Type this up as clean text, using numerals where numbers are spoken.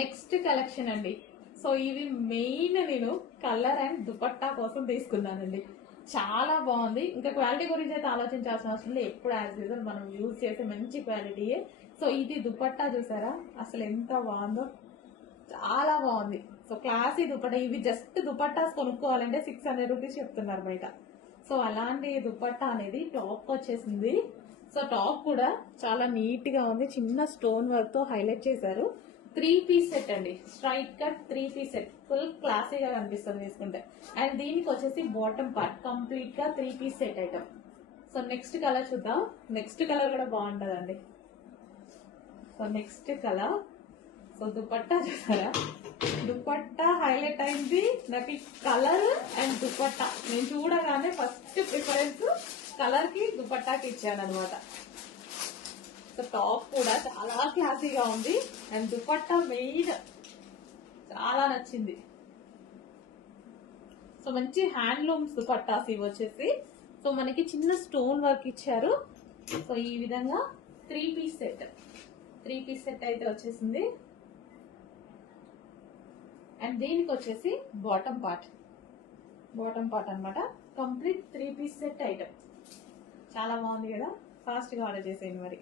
Next collection అండి. So ఇవి main నేను కలర్ అండ్ దుపట్టా కోసం తీసుకున్నానండి. చాలా బాగుంది. ఇంకా క్వాలిటీ గురించి అయితే ఆలోచించాల్సిన అవసరం లేదు. ఎప్పుడు యాజ్ యూజువల్ మనం యూజ్ చేసే మంచి క్వాలిటీయే. సో ఇది దుపట్టా చూసారా అసలు ఎంత బాగుందో, చాలా బాగుంది. So classy dupatta. ఇవి జస్ట్ దుపట్టాస్ కొనుక్కోవాలంటే 600 రూపీస్ చెప్తున్నారు బయట. సో అలాంటి దుపట్టా అనేది టాప్ వచ్చేసింది. సో టాప్ కూడా చాలా నీట్ గా ఉంది. చిన్న స్టోన్ వర్క్ తో హైలైట్ చేశారు. 3 పీస్ సెట్ అండి. Straight cut 3 piece set. Full క్లాసీగా కనిపిస్తుంది వేసుకుంటే. అండ్ దీనికి వచ్చేసి బాటమ్ పార్ట్ కంప్లీట్ గా 3 piece set item. So next colour చూద్దాం. నెక్స్ట్ కలర్ కూడా బాగుంటదండి. So next colour. So dupatta చూసారా, దుపట్టా హైలైట్ అయింది. నాకు ఈ కలర్ అండ్ దుపట్టా నేను చూడగానే ఫస్ట్ ప్రిఫరెన్స్ కలర్ కి దుపట్టాకి ఇచ్చాను అనమాట. సో టాప్ కూడా చాలా క్లాసీగా ఉంది అండ్ దుపట్టా మెయిన్ చాలా నచ్చింది. సో మంచి హ్యాండ్లూమ్స్ దుపట్టాస్ ఇవి వచ్చేసి. సో మనకి చిన్న స్టోన్ వర్క్ ఇచ్చారు. సో ఈ విధంగా 3 పీస్ సెట్. 3 పీస్ సెట్ అయితే వచ్చేసింది. అండ్ దీనికి వచ్చేసి బాటమ్ పార్ట్ అనమాట. Complete 3 piece set item. చాలా బాగుంది కదా. ఫాస్ట్ గా ఆర్డర్ చేసేయండి మరి.